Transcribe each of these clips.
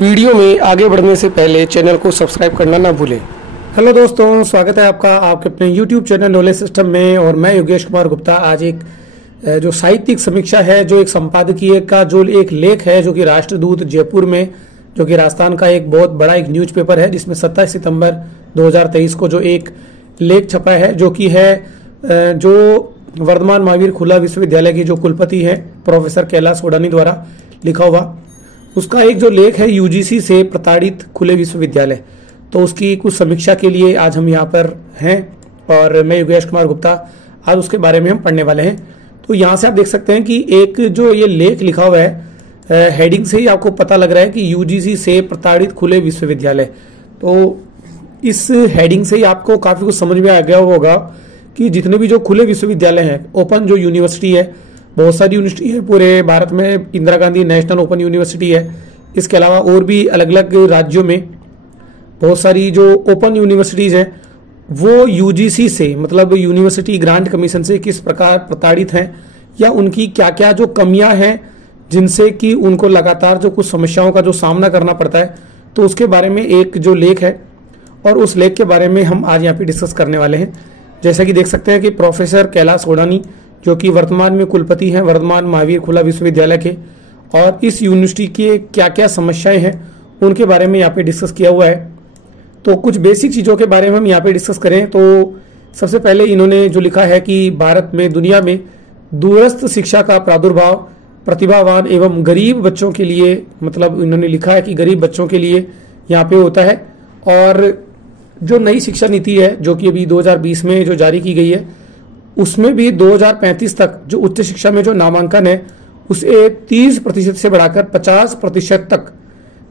Video में आगे बढ़ने से पहले चैनल को सब्सक्राइब करना ना भूलें। हेलो दोस्तों, स्वागत है आपका आपके अपने यूट्यूब चैनल नॉलेज सिस्टम में। और मैं योगेश कुमार गुप्ता आज एक जो साहित्यिक समीक्षा है, जो एक संपादकीय का जो एक लेख है, जो कि राष्ट्रदूत जयपुर में, जो कि राजस्थान का एक बहुत बड़ा एक न्यूज़पेपर है, जिसमें 27 सितंबर 2023 को जो एक लेख छपा है, जो कि है जो वर्धमान महावीर खुला विश्वविद्यालय की जो कुलपति है प्रोफेसर कैलाश सोडानी द्वारा लिखा हुआ, उसका एक जो लेख है यूजीसी से प्रताड़ित खुले विश्वविद्यालय। तो उसकी कुछ समीक्षा के लिए आज हम यहाँ पर हैं और मैं योगेश कुमार गुप्ता आज उसके बारे में हम पढ़ने वाले हैं। तो यहाँ से आप देख सकते हैं कि एक जो ये लेख लिखा हुआ है, हेडिंग से ही आपको पता लग रहा है कि यूजीसी से प्रताड़ित खुले विश्वविद्यालय। तो इस हेडिंग से ही आपको काफी कुछ समझ में आ गया होगा कि जितने भी जो खुले विश्वविद्यालय हैं, ओपन जो यूनिवर्सिटी है, बहुत सारी यूनिवर्सिटी है पूरे भारत में। Indira Gandhi national open university है, इसके अलावा और भी अलग अलग राज्यों में बहुत सारी जो ओपन यूनिवर्सिटीज हैं, वो यूजीसी से मतलब यूनिवर्सिटी ग्रांट कमीशन से किस प्रकार प्रताड़ित हैं, या उनकी क्या क्या जो कमियां हैं जिनसे कि उनको लगातार जो कुछ समस्याओं का जो सामना करना पड़ता है, तो उसके बारे में एक जो लेख है और उस लेख के बारे में हम आज यहाँ पे डिस्कस करने वाले हैं। जैसा कि देख सकते हैं कि प्रोफेसर कैलाश सोडानी, जो कि वर्तमान में कुलपति हैं वर्धमान महावीर खुला विश्वविद्यालय के, और इस यूनिवर्सिटी के क्या क्या समस्याएं हैं उनके बारे में यहाँ पे डिस्कस किया हुआ है। तो कुछ बेसिक चीज़ों के बारे में हम यहाँ पे डिस्कस करें तो सबसे पहले इन्होंने जो लिखा है कि भारत में दुनिया में दूरस्थ शिक्षा का प्रादुर्भाव प्रतिभावान एवं गरीब बच्चों के लिए, मतलब इन्होंने लिखा है कि गरीब बच्चों के लिए यहाँ पे होता है। और जो नई शिक्षा नीति है जो कि अभी 2020 में जो जारी की गई है, उसमें भी 2035 तक जो उच्च शिक्षा में जो नामांकन है उसे 30% से बढ़ाकर 50% तक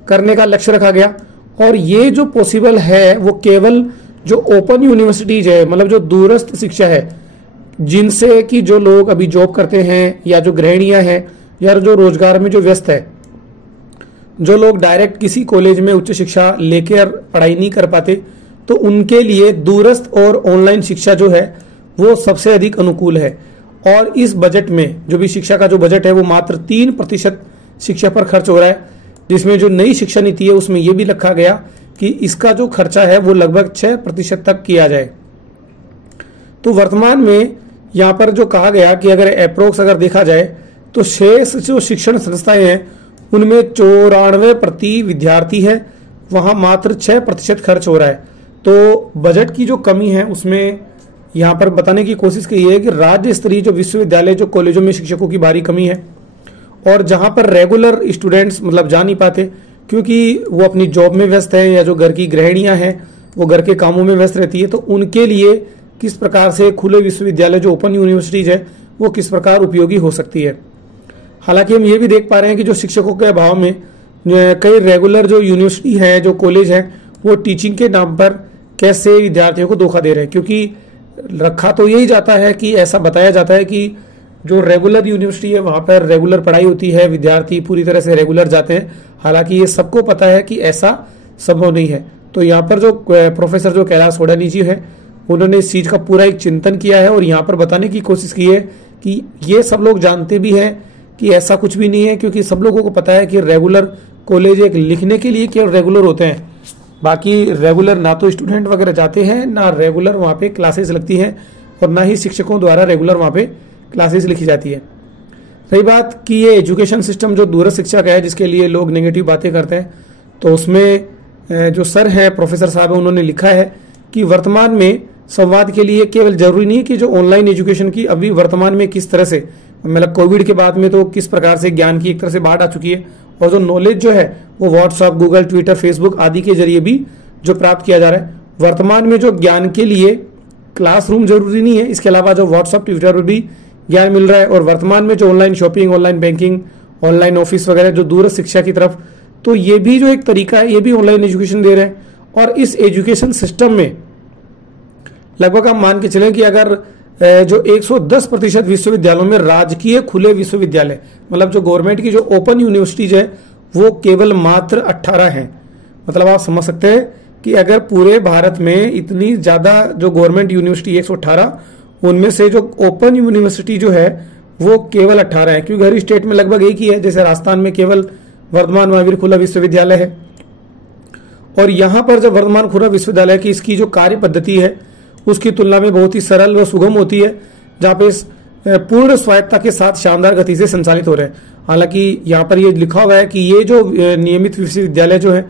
करने का लक्ष्य रखा गया। और ये जो पॉसिबल है वो केवल जो ओपन यूनिवर्सिटीज है, मतलब जो दूरस्थ शिक्षा है, जिनसे कि जो लोग अभी जॉब करते हैं या जो गृहिणियां हैं या जो रोजगार में जो व्यस्त है, जो लोग डायरेक्ट किसी कॉलेज में उच्च शिक्षा लेकर पढ़ाई नहीं कर पाते, तो उनके लिए दूरस्थ और ऑनलाइन शिक्षा जो है वो सबसे अधिक अनुकूल है। और इस बजट में जो भी शिक्षा का जो बजट है वो मात्र 3% शिक्षा पर खर्च हो रहा है, जिसमें जो नई शिक्षा नीति है उसमें यह भी रखा गया कि इसका जो खर्चा है वो लगभग 6% तक किया जाए। तो वर्तमान में यहाँ पर जो कहा गया कि अगर अप्रोक्स अगर देखा जाए तो शेष जो शिक्षण संस्थाएं हैं उनमें 94% विद्यार्थी है, वहां मात्र 6% खर्च हो रहा है। तो बजट की जो कमी है उसमें यहाँ पर बताने की कोशिश की है कि राज्य स्तरीय जो विश्वविद्यालय जो कॉलेजों में शिक्षकों की भारी कमी है, और जहां पर रेगुलर स्टूडेंट्स मतलब जा नहीं पाते क्योंकि वो अपनी जॉब में व्यस्त है, या जो घर की गृहिणियां हैं वो घर के कामों में व्यस्त रहती है, तो उनके लिए किस प्रकार से खुले विश्वविद्यालय जो ओपन यूनिवर्सिटीज है वो किस प्रकार उपयोगी हो सकती है। हालांकि हम ये भी देख पा रहे हैं कि जो शिक्षकों के अभाव में कई रेगुलर जो यूनिवर्सिटी है जो कॉलेज है वो टीचिंग के नाम पर कैसे विद्यार्थियों को धोखा दे रहे हैं। क्योंकि रखा तो यही जाता है कि ऐसा बताया जाता है कि जो रेगुलर यूनिवर्सिटी है वहां पर रेगुलर पढ़ाई होती है, विद्यार्थी पूरी तरह से रेगुलर जाते हैं। हालांकि ये सबको पता है कि ऐसा संभव नहीं है। तो यहाँ पर जो प्रोफेसर जो कैलाश सोडानी जी है उन्होंने इस चीज का पूरा एक चिंतन किया है और यहाँ पर बताने की कोशिश की है कि ये सब लोग जानते भी हैं कि ऐसा कुछ भी नहीं है, क्योंकि सब लोगों को पता है कि रेगुलर कॉलेज एक लिखने के लिए केवल रेगुलर होते हैं, बाकी रेगुलर ना तो स्टूडेंट वगैरह जाते हैं, ना रेगुलर वहाँ पे क्लासेस लगती हैं, और ना ही शिक्षकों द्वारा रेगुलर वहाँ पे क्लासेस लिखी जाती है। सही बात कि ये एजुकेशन सिस्टम जो दूरस्थ शिक्षा का है जिसके लिए लोग नेगेटिव बातें करते हैं, तो उसमें जो सर हैं प्रोफेसर साहब हैं उन्होंने लिखा है कि वर्तमान में संवाद के लिए केवल जरूरी नहीं कि जो ऑनलाइन एजुकेशन की अभी वर्तमान में किस तरह से, मतलब कोविड के बाद में तो किस प्रकार से ज्ञान की एक तरह से बाढ़ आ चुकी है, और जो नॉलेज जो है वो व्हाट्सएप, गूगल, ट्विटर, फेसबुक आदि के जरिए भी जो प्राप्त किया जा रहा है। वर्तमान में जो ज्ञान के लिए क्लासरूम जरूरी नहीं है, इसके अलावा जो व्हाट्सएप, ट्विटर पर भी ज्ञान मिल रहा है। और वर्तमान में जो online shopping, online banking, online office वगैरह जो दूरस्थ शिक्षा की तरफ, तो ये भी जो एक तरीका है ये भी ऑनलाइन एजुकेशन दे रहे हैं। और इस एजुकेशन सिस्टम में लगभग हम मान के चलें कि अगर जो 110% विश्वविद्यालयों में राजकीय खुले विश्वविद्यालय, मतलब जो गवर्नमेंट की जो ओपन यूनिवर्सिटीज है वो केवल मात्र 18 हैं। मतलब आप समझ सकते हैं कि अगर पूरे भारत में इतनी ज्यादा जो गवर्नमेंट यूनिवर्सिटी 118, उनमें से जो ओपन यूनिवर्सिटी जो है वो केवल 18 है, क्योंकि हर स्टेट में लगभग एक ही है। जैसे राजस्थान में केवल वर्धमान महावीर खुला विश्वविद्यालय है। और यहाँ पर जब वर्धमान खुला विश्वविद्यालय की इसकी जो कार्य पद्धति है उसकी तुलना में बहुत ही सरल व सुगम होती है, जहाँ पे पूर्ण स्वायत्तता के साथ शानदार गति से संचालित हो रहे हैं। हालांकि यहाँ पर ये लिखा हुआ है कि ये जो नियमित विश्वविद्यालय जो है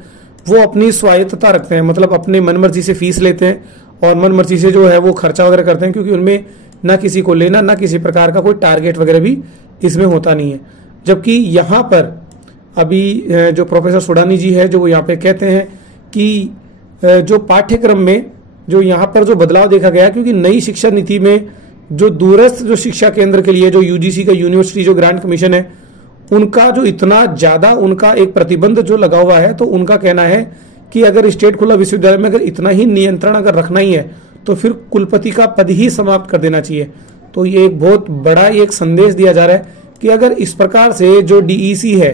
वो अपनी स्वायत्तता रखते हैं, मतलब अपने मनमर्जी से फीस लेते हैं और मनमर्जी से जो है वो खर्चा वगैरह करते हैं, क्योंकि उनमें ना किसी को लेना ना किसी प्रकार का कोई टारगेट वगैरह भी इसमें होता नहीं है। जबकि यहाँ पर अभी जो प्रोफेसर सुडानी जी है जो यहाँ पे कहते हैं कि जो पाठ्यक्रम में जो यहाँ पर जो बदलाव देखा गया, क्योंकि नई शिक्षा नीति में जो दूरस्थ जो शिक्षा केंद्र के लिए जो यूजीसी का यूनिवर्सिटी जो ग्रांट कमीशन है उनका जो इतना ज्यादा उनका एक प्रतिबंध जो लगा हुआ है, तो उनका कहना है कि अगर स्टेट खुला विश्वविद्यालय में अगर इतना ही नियंत्रण अगर रखना ही है तो फिर कुलपति का पद ही समाप्त कर देना चाहिए। तो ये एक बहुत बड़ा एक संदेश दिया जा रहा है कि अगर इस प्रकार से जो डीईसी है,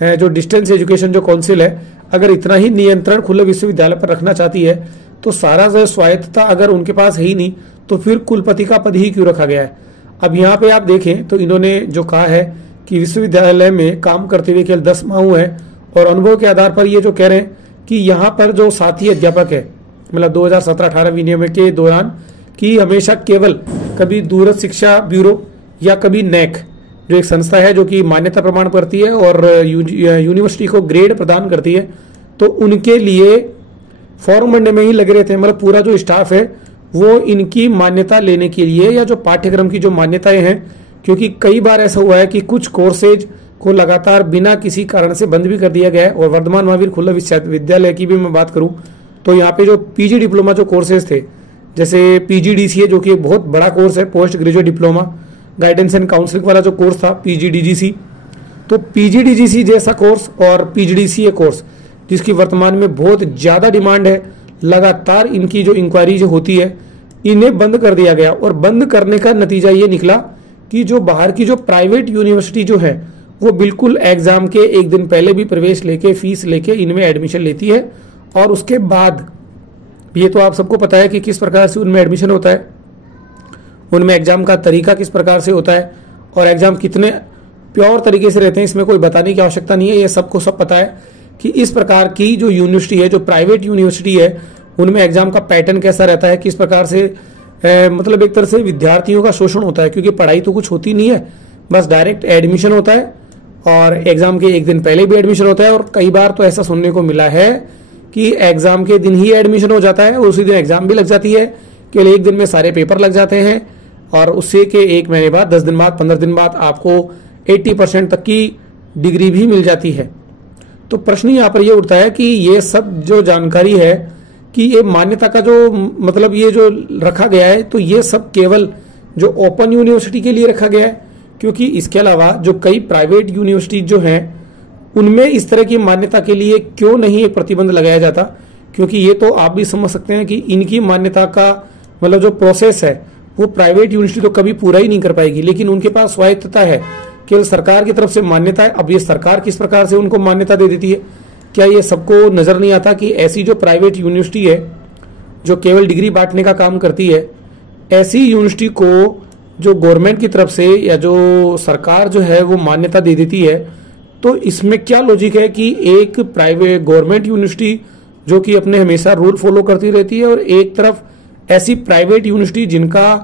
जो डिस्टेंस एजुकेशन जो काउंसिल है, अगर इतना ही नियंत्रण खुले विश्वविद्यालय पर रखना चाहती है तो सारा जो स्वायत्तता अगर उनके पास है ही नहीं तो फिर कुलपति का पद ही क्यों रखा गया है। अब यहाँ पे आप देखें तो इन्होंने जो कहा है कि विश्वविद्यालय में काम करते हुए केवल 10 माह हुए हैं और अनुभव के आधार पर ये जो कह रहे हैं कि यहाँ पर जो साथी अध्यापक है, मतलब 2017-18 विनियम के दौरान कि हमेशा केवल कभी दूरस्थ शिक्षा ब्यूरो या कभी नैक जो एक संस्था है जो कि मान्यता प्रमाण करती है और यूनिवर्सिटी को ग्रेड प्रदान करती है, तो उनके लिए फॉर्म भरने में ही लगे रहते हैं। मतलब पूरा जो स्टाफ है वो इनकी मान्यता लेने के लिए या जो पाठ्यक्रम की जो मान्यताएं हैं, क्योंकि कई बार ऐसा हुआ है कि कुछ कोर्सेज को लगातार बिना किसी कारण से बंद भी कर दिया गया है। और वर्धमान महावीर खुला विश्वविद्यालय की भी मैं बात करूं तो यहाँ पे जो पीजी डिप्लोमा जो कोर्सेज थे, जैसे पीजीडीसीए जो कि एक बहुत बड़ा कोर्स है, post graduate diploma guidance and counselling वाला जो कोर्स था पीजीडीजीसी, तो पीजीडीजीसी जैसा कोर्स और पीजीडीसीए कोर्स जिसकी वर्तमान में बहुत ज्यादा डिमांड है, लगातार इनकी जो इंक्वायरी जो होती है इन्हें बंद कर दिया गया। और बंद करने का नतीजा ये निकला कि जो बाहर की जो प्राइवेट यूनिवर्सिटी जो है वो बिल्कुल एग्जाम के एक दिन पहले भी प्रवेश लेके फीस लेके इनमें एडमिशन लेती है। और उसके बाद ये तो आप सबको पता है कि किस प्रकार से उनमें एडमिशन होता है, उनमें एग्जाम का तरीका किस प्रकार से होता है और एग्जाम कितने प्योर तरीके से रहते हैं, इसमें कोई बताने की आवश्यकता नहीं है। ये सबको सब पता है कि इस प्रकार की जो यूनिवर्सिटी है, जो प्राइवेट यूनिवर्सिटी है, उनमें एग्जाम का पैटर्न कैसा रहता है, किस प्रकार से मतलब एक तरह से विद्यार्थियों का शोषण होता है, क्योंकि पढ़ाई तो कुछ होती नहीं है, बस डायरेक्ट एडमिशन होता है और एग्जाम के एक दिन पहले भी एडमिशन होता है। और कई बार तो ऐसा सुनने को मिला है कि एग्जाम के दिन ही एडमिशन हो जाता है और उसी दिन एग्जाम भी लग जाती है, केवल एक दिन में सारे पेपर लग जाते हैं और उससे के 1 महीने बाद, 10 दिन बाद, 15 दिन बाद आपको 80% तक की डिग्री भी मिल जाती है। तो प्रश्न यहाँ पर यह उठता है कि ये सब जो जानकारी है कि ये मान्यता का जो मतलब ये जो रखा गया है, तो ये सब केवल जो ओपन यूनिवर्सिटी के लिए रखा गया है, क्योंकि इसके अलावा जो कई प्राइवेट यूनिवर्सिटी जो हैं उनमें इस तरह की मान्यता के लिए क्यों नहीं एक प्रतिबंध लगाया जाता। क्योंकि ये तो आप भी समझ सकते हैं कि इनकी मान्यता का मतलब जो प्रोसेस है वो प्राइवेट यूनिवर्सिटी तो कभी पूरा ही नहीं कर पाएगी, लेकिन उनके पास स्वायत्तता है, केवल सरकार की तरफ से मान्यता है। अब ये सरकार किस प्रकार से उनको मान्यता दे देती है, क्या ये सबको नजर नहीं आता कि ऐसी जो प्राइवेट यूनिवर्सिटी है जो केवल डिग्री बांटने का काम करती है, ऐसी यूनिवर्सिटी को जो गवर्नमेंट की तरफ से या जो सरकार जो है वो मान्यता दे देती है, तो इसमें क्या लॉजिक है कि एक प्राइवेट गवर्नमेंट यूनिवर्सिटी जो कि अपने हमेशा रूल फॉलो करती रहती है और एक तरफ ऐसी प्राइवेट यूनिवर्सिटी जिनका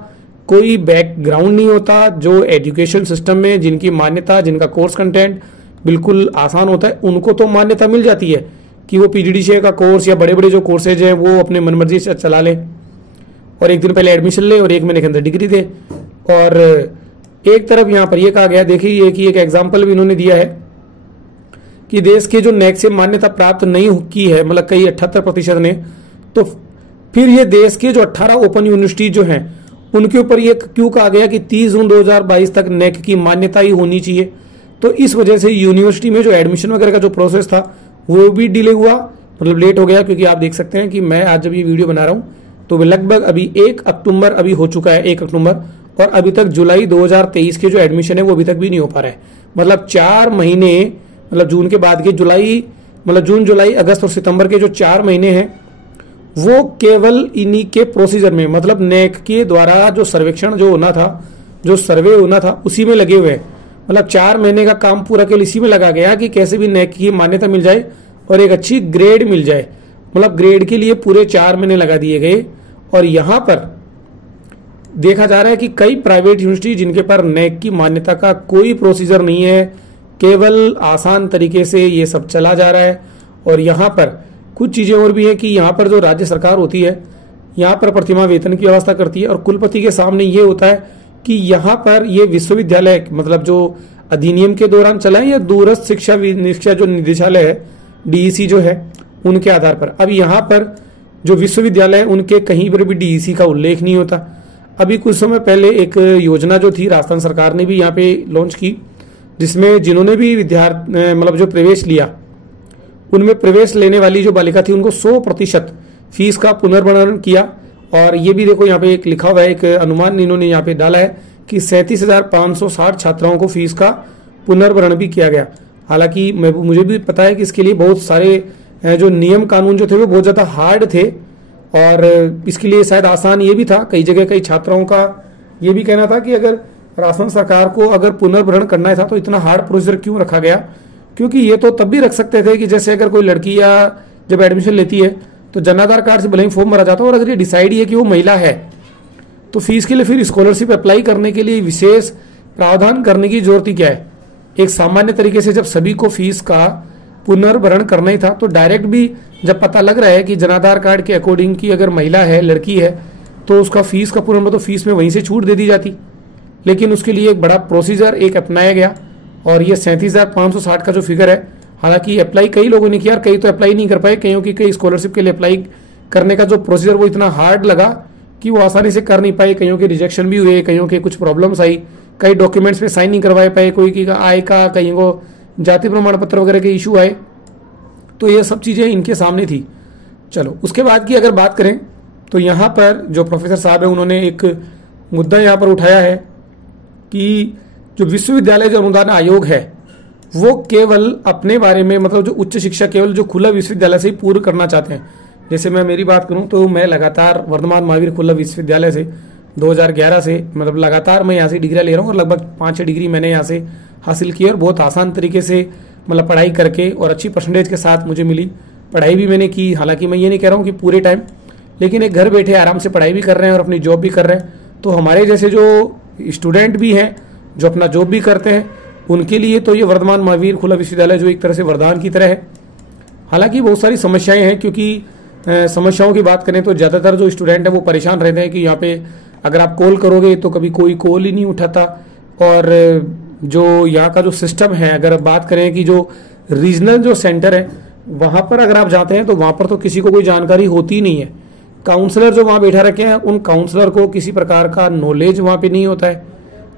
कोई बैकग्राउंड नहीं होता, जो एजुकेशन सिस्टम में जिनकी मान्यता, जिनका कोर्स कंटेंट बिल्कुल आसान होता है, उनको तो मान्यता मिल जाती है कि वो पीजीडीसीए का कोर्स या बड़े बड़े जो कोर्सेज हैं वो अपने मनमर्जी से चला ले और एक दिन पहले एडमिशन ले और 1 महीने के अंदर डिग्री दे। और एक तरफ यहाँ पर यह कहा गया, देखिए ये कि एक एग्जाम्पल भी इन्होंने दिया है कि देश के जो नेक से मान्यता प्राप्त नहीं की है, मतलब कई 78% ने, तो फिर ये देश के जो 18 ओपन यूनिवर्सिटी जो हैं उनके ऊपर ये क्यों कहा गया कि 30 जून 2022 तक नेक की मान्यता ही होनी चाहिए। तो इस वजह से यूनिवर्सिटी में जो एडमिशन वगैरह का जो प्रोसेस था वो भी डिले हुआ, मतलब लेट हो गया। क्योंकि आप देख सकते हैं कि मैं आज जब ये वीडियो बना रहा हूँ तो लगभग अभी 1 अक्टूबर अभी हो चुका है, 1 अक्टूबर, और अभी तक जुलाई 2023 के जो एडमिशन है वो अभी तक भी नहीं हो पा रहा है। मतलब 4 महीने, मतलब जून के बाद के जुलाई, मतलब जून, जुलाई, अगस्त और सितंबर के जो 4 महीने हैं वो केवल इन्हीं के प्रोसीजर में, मतलब नेक के द्वारा जो सर्वेक्षण जो होना था, जो सर्वे होना था, उसी में लगे हुए हैं। मतलब 4 महीने का काम पूरा केवल इसी में लगा गया कि कैसे भी नेक की मान्यता मिल जाए और एक अच्छी ग्रेड मिल जाए। मतलब ग्रेड के लिए पूरे 4 महीने लगा दिए गए। और यहाँ पर देखा जा रहा है कि कई प्राइवेट यूनिवर्सिटी जिनके पर नेक की मान्यता का कोई प्रोसीजर नहीं है, केवल आसान तरीके से ये सब चला जा रहा है। और यहाँ पर कुछ चीज़ें और भी हैं कि यहाँ पर जो राज्य सरकार होती है यहाँ पर प्रतिमाह वेतन की व्यवस्था करती है और कुलपति के सामने ये होता है कि यहाँ पर ये विश्वविद्यालय मतलब जो अधिनियम के दौरान चला है या दूरस्थ शिक्षा जो निदेशालय है डीईसी जो है उनके आधार पर। अब यहाँ पर जो विश्वविद्यालय उनके कहीं पर भी डीईसी का उल्लेख नहीं होता। अभी कुछ समय पहले एक योजना जो थी राजस्थान सरकार ने भी यहाँ पे लॉन्च की, जिसमें जिन्होंने भी विद्यार्थी मतलब जो प्रवेश लिया उनमें प्रवेश लेने वाली जो बालिका थी उनको 100% फीस का पुनर्भरण किया। और ये भी देखो यहाँ पे एक लिखा हुआ है, एक अनुमान इन्होंने यहाँ पे डाला है कि 37,560 छात्राओं को फीस का पुनर्भरण भी किया गया। हालांकि मुझे भी पता है कि इसके लिए बहुत सारे जो नियम कानून जो थे वो बहुत ज़्यादा हार्ड थे और इसके लिए शायद आसान ये भी था। कई जगह कई छात्राओं का ये भी कहना था कि अगर राजस्थान सरकार को अगर पुनर्भरण करना था तो इतना हार्ड प्रोसीजर क्यों रखा गया, क्योंकि ये तो तब भी रख सकते थे कि जैसे अगर कोई लड़की या जब एडमिशन लेती है तो जन आधार कार्ड से भले ही फॉर्म भरा जाता है और अगर ये डिसाइड है कि वो महिला है तो फीस के लिए फिर स्कॉलरशिप अप्लाई करने के लिए विशेष प्रावधान करने की जरूरत ही क्या है। एक सामान्य तरीके से जब सभी को फीस का पुनर्भरण करना ही था तो डायरेक्ट भी जब पता लग रहा है कि जन आधार कार्ड के अकॉर्डिंग की अगर महिला है लड़की है तो उसका फीस का पुनर्भरण तो फीस में वहीं से छूट दे दी जाती। लेकिन उसके लिए एक बड़ा प्रोसीजर एक अपनाया गया और ये 37,560 का जो फिगर है, हालांकि अप्लाई कई लोगों ने किया और कई तो अप्लाई नहीं कर पाए, कईयों की कई स्कॉलरशिप के लिए अप्लाई करने का जो प्रोसीजर वो इतना हार्ड लगा कि वो आसानी से कर नहीं पाए। कईयों के रिजेक्शन भी हुए, कईयों के कुछ प्रॉब्लम्स आई, कई डॉक्यूमेंट्स पे साइन नहीं करवा पाए, कोई की आय का, कईयों को जाति प्रमाण पत्र वगैरह के इशू आए। तो ये सब चीज़ें इनके सामने थी। चलो उसके बाद की अगर बात करें तो यहाँ पर जो प्रोफेसर साहब है उन्होंने एक मुद्दा यहाँ पर उठाया है कि जो विश्वविद्यालय जो अनुदान आयोग है वो केवल अपने बारे में मतलब जो उच्च शिक्षा केवल जो खुला विश्वविद्यालय से ही पूर्ण करना चाहते हैं। जैसे मैं मेरी बात करूं तो मैं लगातार वर्धमान महावीर खुला विश्वविद्यालय से 2011 से मतलब लगातार मैं यहाँ से डिग्री ले रहा हूँ और लगभग 5-6 डिग्री मैंने यहाँ से हासिल की और बहुत आसान तरीके से मतलब पढ़ाई करके और अच्छी परसेंटेज के साथ मुझे मिली। पढ़ाई भी मैंने की, हालांकि मैं ये नहीं कह रहा हूँ कि पूरे टाइम, लेकिन एक घर बैठे आराम से पढ़ाई भी कर रहे हैं और अपनी जॉब भी कर रहे हैं। तो हमारे जैसे जो स्टूडेंट भी हैं जो अपना जॉब भी करते हैं उनके लिए तो ये वर्धमान महावीर खुला विश्वविद्यालय जो एक तरह से वरदान की तरह है। हालांकि बहुत सारी समस्याएं हैं, क्योंकि समस्याओं की बात करें तो ज़्यादातर जो स्टूडेंट है वो परेशान रहते हैं कि यहाँ पे अगर आप कॉल करोगे तो कभी कोई कॉल ही नहीं उठाता। और जो यहाँ का जो सिस्टम है, अगर आप बात करें कि जो रीजनल जो सेंटर है वहाँ पर अगर आप जाते हैं तो वहाँ पर तो किसी को कोई जानकारी होती ही नहीं है। काउंसलर जो वहाँ बैठा रखे हैं उन काउंसलर को किसी प्रकार का नॉलेज वहाँ पे नहीं होता है।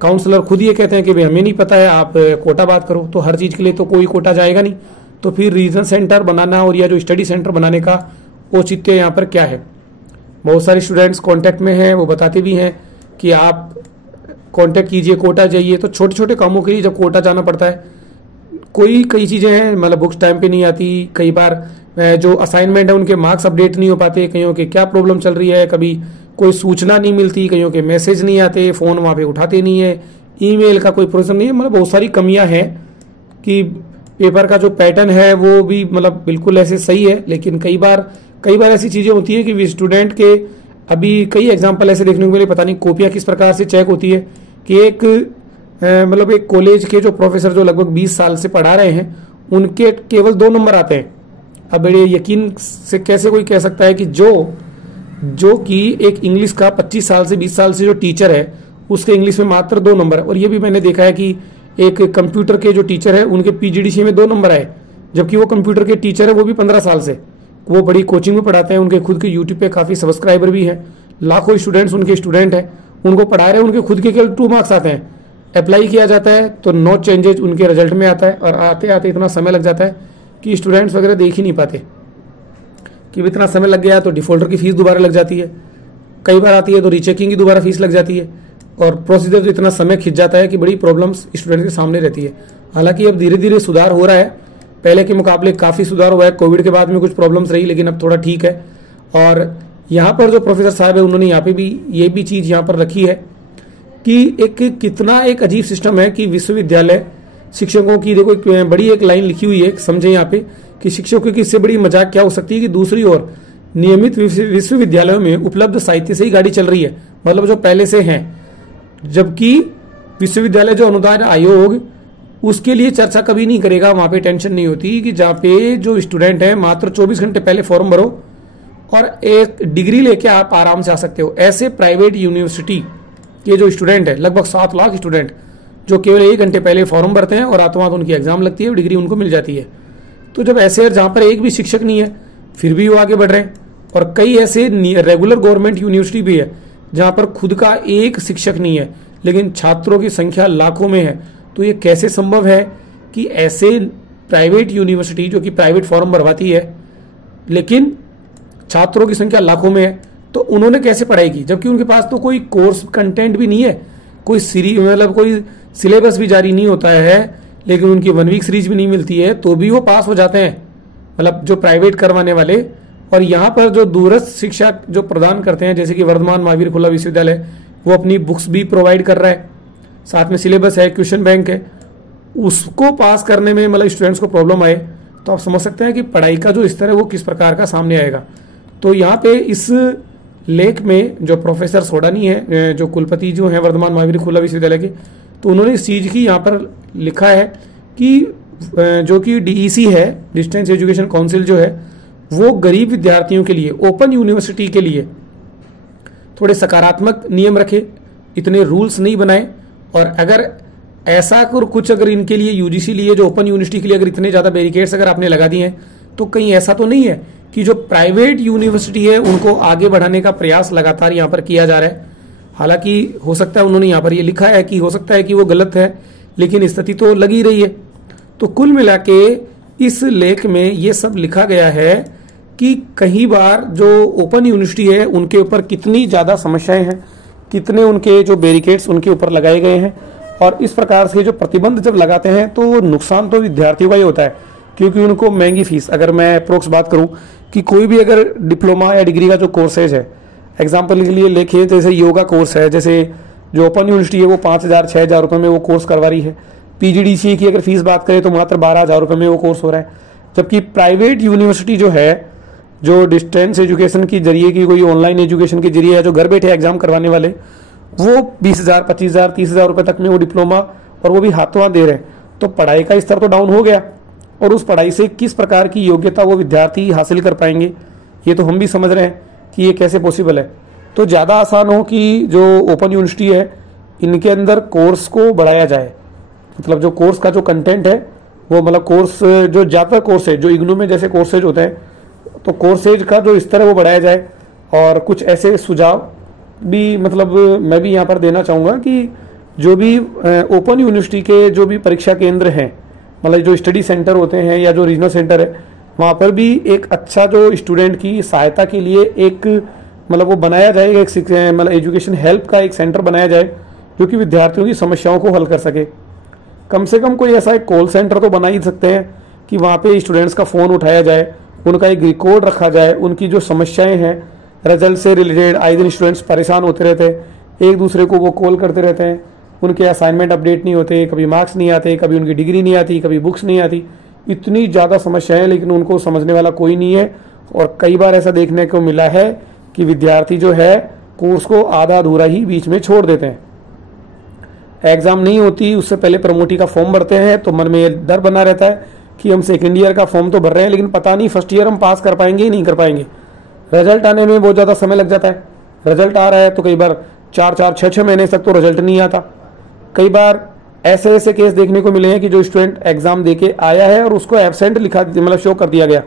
काउंसलर खुद ये कहते हैं कि भाई हमें नहीं पता है, आप कोटा बात करो। तो हर चीज़ के लिए तो कोई कोटा जाएगा नहीं, तो फिर रीजनल सेंटर बनाना और या जो स्टडी सेंटर बनाने का औचित्य यहाँ पर क्या है। बहुत सारे स्टूडेंट्स कांटेक्ट में हैं, वो बताते भी हैं कि आप कांटेक्ट कीजिए, कोटा जाइए। तो छोटे छोटे कामों के लिए जब कोटा जाना पड़ता है, कई चीज़ें हैं मतलब बुक्स टाइम पे नहीं आती, कई बार जो असाइनमेंट है उनके मार्क्स अपडेट नहीं हो पाते, कईयों के क्या प्रॉब्लम चल रही है, कभी कोई सूचना नहीं मिलती, कईयों के मैसेज नहीं आते, फ़ोन वहाँ पे उठाते नहीं है, ईमेल का कोई प्रोसेस नहीं है। मतलब बहुत सारी कमियां हैं कि पेपर का जो पैटर्न है वो भी मतलब बिल्कुल ऐसे सही है, लेकिन कई बार ऐसी चीज़ें होती है कि स्टूडेंट के अभी कई एग्जाम्पल ऐसे देखने को मिले, पता नहीं कॉपियाँ किस प्रकार से चेक होती है कि एक मतलब एक कॉलेज के जो प्रोफेसर जो लगभग 20 साल से पढ़ा रहे हैं उनके केवल 2 नंबर आते हैं। अब बड़े यकीन से कैसे कोई कह सकता है कि जो कि एक इंग्लिश का 25 साल से 20 साल से जो टीचर है उसके इंग्लिश में मात्र 2 नंबर है। और ये भी मैंने देखा है कि एक कंप्यूटर के जो टीचर है उनके पीजीडीसी में 2 नंबर आए, जबकि वो कंप्यूटर के टीचर है वो भी 15 साल से, वो बड़ी कोचिंग में पढ़ाते हैं, उनके खुद के यूट्यूब पे काफ़ी सब्सक्राइबर भी हैं, लाखों स्टूडेंट्स उनके स्टूडेंट हैं, उनको पढ़ा रहे हैं, उनके खुद के केवल 2 मार्क्स आते हैं। अप्लाई किया जाता है तो नो चेंजेज उनके रिजल्ट में आता है और आते आते इतना समय लग जाता है कि स्टूडेंट्स वगैरह देख ही नहीं पाते कि इतना समय लग गया। तो डिफॉल्टर की फीस दोबारा लग जाती है, कई बार आती है तो रीचेकिंग की दोबारा फीस लग जाती है और प्रोसीजर तो इतना समय खिंच जाता है कि बड़ी प्रॉब्लम्स स्टूडेंट के सामने रहती है। हालांकि अब धीरे धीरे सुधार हो रहा है, पहले के मुकाबले काफ़ी सुधार हुआ है। कोविड के बाद में कुछ प्रॉब्लम्स रही लेकिन अब थोड़ा ठीक है। और यहाँ पर जो प्रोफेसर साहब है उन्होंने यहाँ पे भी ये भी चीज़ यहाँ पर रखी है कि कितना एक अजीब सिस्टम है कि विश्वविद्यालय शिक्षकों की, देखो एक बड़ी एक लाइन लिखी हुई है, समझे यहाँ पे कि शिक्षकों की इससे बड़ी मजाक क्या हो सकती है कि दूसरी ओर नियमित विश्वविद्यालयों में उपलब्ध साहित्य से ही गाड़ी चल रही है, मतलब जो पहले से हैं, जबकि विश्वविद्यालय जो अनुदान आयोग उसके लिए चर्चा कभी नहीं करेगा। वहां पे टेंशन नहीं होती कि जहाँ पे जो स्टूडेंट है मात्र 24 घंटे पहले फॉर्म भरो और एक डिग्री लेके आप आराम से आ सकते हो। ऐसे प्राइवेट यूनिवर्सिटी के जो स्टूडेंट है, लगभग 7 लाख स्टूडेंट, जो केवल 1 घंटे पहले फॉर्म भरते हैं और रातों रात उनकी एग्जाम लगती है, डिग्री उनको मिल जाती है। तो जब ऐसे जहां पर एक भी शिक्षक नहीं है फिर भी वो आगे बढ़ रहे हैं, और कई ऐसे रेगुलर गवर्नमेंट यूनिवर्सिटी भी है जहां पर खुद का एक शिक्षक नहीं है लेकिन छात्रों की संख्या लाखों में है। तो ये कैसे संभव है कि ऐसे प्राइवेट यूनिवर्सिटी जो कि प्राइवेट फॉर्म भरवाती है लेकिन छात्रों की संख्या लाखों में है, तो उन्होंने कैसे पढ़ाई की, जबकि उनके पास तो कोई कोर्स कंटेंट भी नहीं है, कोई सीरीज मतलब कोई सिलेबस भी जारी नहीं होता है, लेकिन उनकी 1 वीक सीरीज भी नहीं मिलती है, तो भी वो पास हो जाते हैं, मतलब जो प्राइवेट करवाने वाले। और यहाँ पर जो दूरस्थ शिक्षा जो प्रदान करते हैं, जैसे कि वर्धमान महावीर खुला विश्वविद्यालय, वो अपनी बुक्स भी प्रोवाइड कर रहा है, साथ में सिलेबस है, क्वेश्चन बैंक है, उसको पास करने में मतलब स्टूडेंट्स को प्रॉब्लम आए तो आप समझ सकते हैं कि पढ़ाई का जो स्तर है वो किस प्रकार का सामने आएगा। तो यहाँ पे इस लेख में जो प्रोफेसर सोडानी है, जो कुलपति जो है वर्धमान महावीर खुला विश्वविद्यालय के, तो उन्होंने इस चीज की यहाँ पर लिखा है कि जो कि DEC है, डिस्टेंस एजुकेशन काउंसिल जो है, वो गरीब विद्यार्थियों के लिए, ओपन यूनिवर्सिटी के लिए थोड़े सकारात्मक नियम रखे, इतने रूल्स नहीं बनाए। और अगर ऐसा कुछ अगर इनके लिए UGC लिए, जो ओपन यूनिवर्सिटी के लिए अगर इतने ज्यादा बैरिकेड्स अगर आपने लगा दिए हैं, तो कहीं ऐसा तो नहीं है कि जो प्राइवेट यूनिवर्सिटी है उनको आगे बढ़ाने का प्रयास लगातार यहाँ पर किया जा रहा है। हालांकि हो सकता है उन्होंने यहाँ पर ये लिखा है कि हो सकता है कि वो गलत है, लेकिन स्थिति तो लगी रही है। तो कुल मिला के इस लेख में ये सब लिखा गया है कि कई बार जो ओपन यूनिवर्सिटी है उनके ऊपर कितनी ज्यादा समस्याएं हैं, कितने उनके जो बैरिकेड्स उनके ऊपर लगाए गए हैं, और इस प्रकार से जो प्रतिबंध जब लगाते हैं तो नुकसान तो विद्यार्थियों का ही होता है, क्योंकि उनको महंगी फीस, अगर मैं अप्रोक्स बात करूं कि कोई भी अगर डिप्लोमा या डिग्री का जो कोर्सेज है, एग्जाम्पल के लिए लेके जैसे योगा कोर्स है, जैसे जो ओपन यूनिवर्सिटी है वो 5,000 6,000 रुपये में वो कोर्स करवा रही है। PGDCA की अगर फीस बात करें तो मात्र 12,000 रुपये में वो कोर्स हो रहा है, जबकि प्राइवेट यूनिवर्सिटी जो है, जो डिस्टेंस एजुकेशन के जरिए की, कोई ऑनलाइन एजुकेशन के जरिए है, जो घर बैठे एग्जाम करवाने वाले, वो 20,000 25,000 30,000 रुपये तक में वो डिप्लोमा, और वो भी हाथों हाथ दे रहे हैं। तो पढ़ाई का स्तर तो डाउन हो गया, और उस पढ़ाई से किस प्रकार की योग्यता वो विद्यार्थी हासिल कर पाएंगे, ये तो हम भी समझ रहे हैं कि ये कैसे पॉसिबल है। तो ज़्यादा आसान हो कि जो ओपन यूनिवर्सिटी है इनके अंदर कोर्स को बढ़ाया जाए, मतलब जो कोर्स का जो कंटेंट है वो, मतलब कोर्स जो ज़्यादातर कोर्स है जो इग्नू में जैसे कोर्सेज होते हैं, तो कोर्सेज का जो स्तर है वो बढ़ाया जाए। और कुछ ऐसे सुझाव भी मतलब मैं भी यहाँ पर देना चाहूँगा कि जो भी ओपन यूनिवर्सिटी के जो भी परीक्षा केंद्र हैं, मतलब जो स्टडी सेंटर होते हैं या जो रीजनल सेंटर है, वहाँ पर भी एक अच्छा जो स्टूडेंट की सहायता के लिए एक मतलब वो बनाया जाएगा, एक मतलब एजुकेशन हेल्प का एक सेंटर बनाया जाए जो कि विद्यार्थियों की समस्याओं को हल कर सके। कम से कम कोई ऐसा एक कॉल सेंटर तो बना ही सकते हैं कि वहाँ पे स्टूडेंट्स का फ़ोन उठाया जाए, उनका एक रिकॉर्ड रखा जाए, उनकी जो समस्याएं हैं रिजल्ट से रिलेटेड, आए दिन स्टूडेंट्स परेशान होते रहते हैं, एक दूसरे को वो कॉल करते रहते हैं, उनके असाइनमेंट अपडेट नहीं होते, कभी मार्क्स नहीं आते, कभी उनकी डिग्री नहीं आती, कभी बुक्स नहीं आती, इतनी ज़्यादा समस्याएं, लेकिन उनको समझने वाला कोई नहीं है। और कई बार ऐसा देखने को मिला है कि विद्यार्थी जो है कोर्स को आधा अधूरा ही बीच में छोड़ देते हैं। एग्जाम नहीं होती उससे पहले प्रमोटी का फॉर्म भरते हैं, तो मन में ये डर बना रहता है कि हम सेकेंड ईयर का फॉर्म तो भर रहे हैं, लेकिन पता नहीं फर्स्ट ईयर हम पास कर पाएंगे ही नहीं कर पाएंगे। रिजल्ट आने में बहुत ज़्यादा समय लग जाता है, रिजल्ट आ रहा है तो कई बार 4-4 6-6 महीने तक तो रिजल्ट नहीं आता। कई बार ऐसे ऐसे केस देखने को मिले हैं कि जो स्टूडेंट एग्जाम देके आया है और उसको एब्सेंट लिखा मतलब शो कर दिया गया,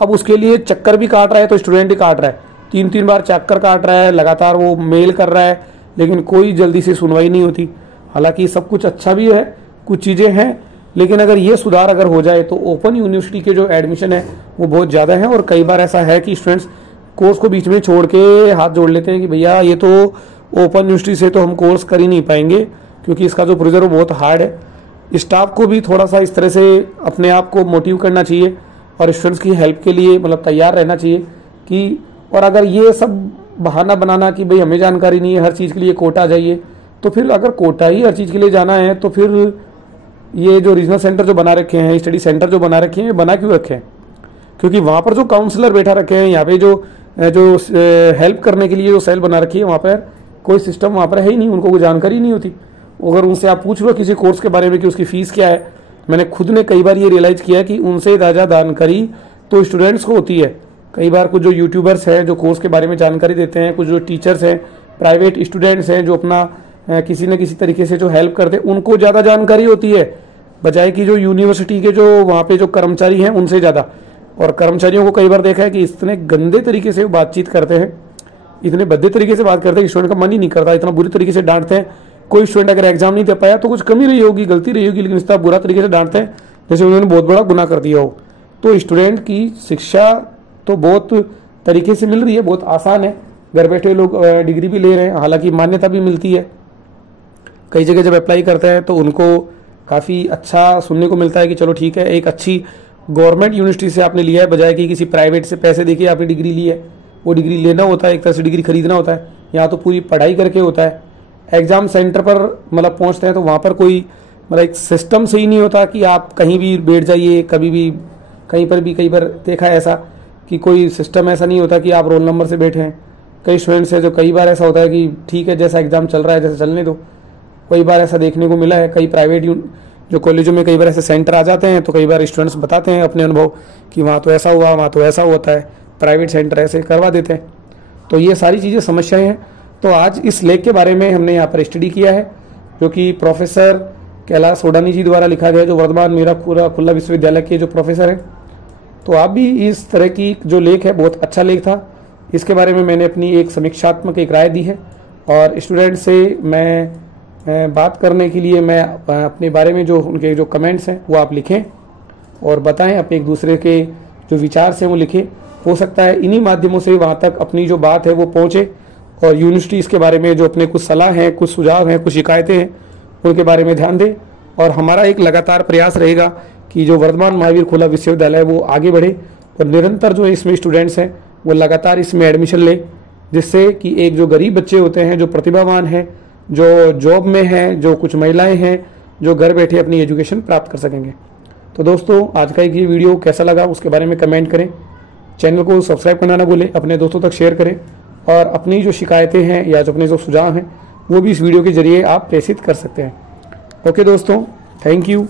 अब उसके लिए चक्कर भी काट रहा है, तो स्टूडेंट ही काट रहा है, 3-3 बार चक्कर काट रहा है, लगातार वो मेल कर रहा है, लेकिन कोई जल्दी से सुनवाई नहीं होती। हालांकि सब कुछ अच्छा भी है, कुछ चीज़ें हैं, लेकिन अगर ये सुधार अगर हो जाए तो ओपन यूनिवर्सिटी के जो एडमिशन है वो बहुत ज़्यादा है। और कई बार ऐसा है कि स्टूडेंट्स कोर्स को बीच में छोड़ के हाथ जोड़ लेते हैं कि भैया ये तो ओपन यूनिवर्सिटी से तो हम कोर्स कर ही नहीं पाएंगे, क्योंकि इसका जो प्रोसीजर वो बहुत हार्ड है। स्टाफ को भी थोड़ा सा इस तरह से अपने आप को मोटिव करना चाहिए और स्टूडेंट्स की हेल्प के लिए मतलब तैयार रहना चाहिए कि, और अगर ये सब बहाना बनाना कि भाई हमें जानकारी नहीं है, हर चीज़ के लिए कोटा जाइए, तो फिर अगर कोटा ही हर चीज़ के लिए जाना है तो फिर ये जो रीजनल सेंटर जो बना रखे हैं, स्टडी सेंटर जो बना रखे हैं, बना क्यों रखे हैं? क्योंकि वहाँ पर जो काउंसलर बैठा रखे हैं, यहाँ पे जो हेल्प करने के लिए जो सेल बना रखी है, वहाँ पर कोई सिस्टम वहाँ पर है ही नहीं, उनको कोई जानकारी नहीं होती। अगर उनसे आप पूछ लो किसी कोर्स के बारे में कि उसकी फ़ीस क्या है, मैंने खुद ने कई बार ये रियलाइज़ किया कि उनसे ज़्यादा जानकारी तो स्टूडेंट्स को होती है। कई बार कुछ जो यूट्यूबर्स हैं जो कोर्स के बारे में जानकारी देते हैं, कुछ जो टीचर्स हैं, प्राइवेट स्टूडेंट्स हैं जो अपना किसी न किसी तरीके से जो हेल्प करते हैं, उनको ज़्यादा जानकारी होती है बजाय कि जो यूनिवर्सिटी के जो वहाँ पे जो कर्मचारी हैं उनसे ज़्यादा। और कर्मचारियों को कई बार देखा है कि इतने गंदे तरीके से बातचीत करते हैं, इतने भद्दे तरीके से बात करते हैं कि स्टूडेंट का मन ही नहीं करता, इतना बुरी तरीके से डांटते हैं। कोई स्टूडेंट अगर एग्जाम नहीं दे पाया तो कुछ कमी रही होगी, गलती रही होगी, लेकिन इतना बुरा तरीके से डांटते हैं जैसे उन्होंने बहुत बड़ा गुनाह कर दिया हो। तो स्टूडेंट की शिक्षा तो बहुत तरीके से मिल रही है, बहुत आसान है, घर बैठे लोग डिग्री भी ले रहे हैं, हालांकि मान्यता भी मिलती है। कई जगह जब अप्लाई करते हैं तो उनको काफ़ी अच्छा सुनने को मिलता है कि चलो ठीक है, एक अच्छी गवर्नमेंट यूनिवर्सिटी से आपने लिया है बजाय कि किसी प्राइवेट से पैसे देके आपने डिग्री ली है। वो डिग्री लेना होता है, एक तरह से डिग्री खरीदना होता है। यहाँ तो पूरी पढ़ाई करके होता है। एग्ज़ाम सेंटर पर मतलब पहुँचते हैं तो वहाँ पर कोई मतलब एक सिस्टम से ही नहीं होता कि आप कहीं भी बैठ जाइए, कभी भी कहीं पर भी। कई बार देखा है ऐसा कि कोई सिस्टम ऐसा नहीं होता कि आप रोल नंबर से बैठे हैं। कई स्टूडेंट्स हैं जो कई बार ऐसा होता है कि ठीक है जैसा एग्ज़ाम चल रहा है जैसे चलने दो। कई बार ऐसा देखने को मिला है, कई प्राइवेट जो कॉलेजों में कई बार ऐसे सेंटर आ जाते हैं तो कई बार स्टूडेंट्स बताते हैं अपने अनुभव कि वहाँ तो ऐसा हुआ, वहाँ तो ऐसा होता है, प्राइवेट सेंटर ऐसे करवा देते हैं। तो ये सारी चीज़ें समस्याएं हैं। तो आज इस लेख के बारे में हमने यहाँ पर स्टडी किया है जो कि प्रोफेसर कैलाश सोडानी जी द्वारा लिखा गया है, जो वर्धमान मीरा खुला विश्वविद्यालय के जो प्रोफेसर हैं। तो आप भी इस तरह की जो लेख है बहुत अच्छा लेख था, इसके बारे में मैंने अपनी एक समीक्षात्मक एक राय दी है। और स्टूडेंट से मैं बात करने के लिए मैं अपने बारे में जो उनके जो कमेंट्स हैं वो आप लिखें और बताएं, अपने एक दूसरे के जो विचार से वो लिखें। हो सकता है इन्हीं माध्यमों से वहाँ तक अपनी जो बात है वो पहुँचे और यूनिवर्सिटी इसके बारे में जो अपने कुछ सलाह हैं, कुछ सुझाव हैं, कुछ शिकायतें हैं, उनके बारे में ध्यान दें। और हमारा एक लगातार प्रयास रहेगा कि जो वर्धमान महावीर खुला विश्वविद्यालय है वो आगे बढ़े और निरंतर जो इसमें स्टूडेंट्स हैं वो लगातार इसमें एडमिशन ले, जिससे कि एक जो गरीब बच्चे होते हैं, जो प्रतिभावान हैं, जो जॉब में हैं, जो कुछ महिलाएं हैं, जो घर बैठे अपनी एजुकेशन प्राप्त कर सकेंगे। तो दोस्तों आज का ये वीडियो कैसा लगा उसके बारे में कमेंट करें, चैनल को सब्सक्राइब करना ना भूलें, अपने दोस्तों तक शेयर करें और अपनी जो शिकायतें हैं या जो अपने जो सुझाव हैं वो भी इस वीडियो के जरिए आप प्रेषित कर सकते हैं। ओके दोस्तों, थैंक यू।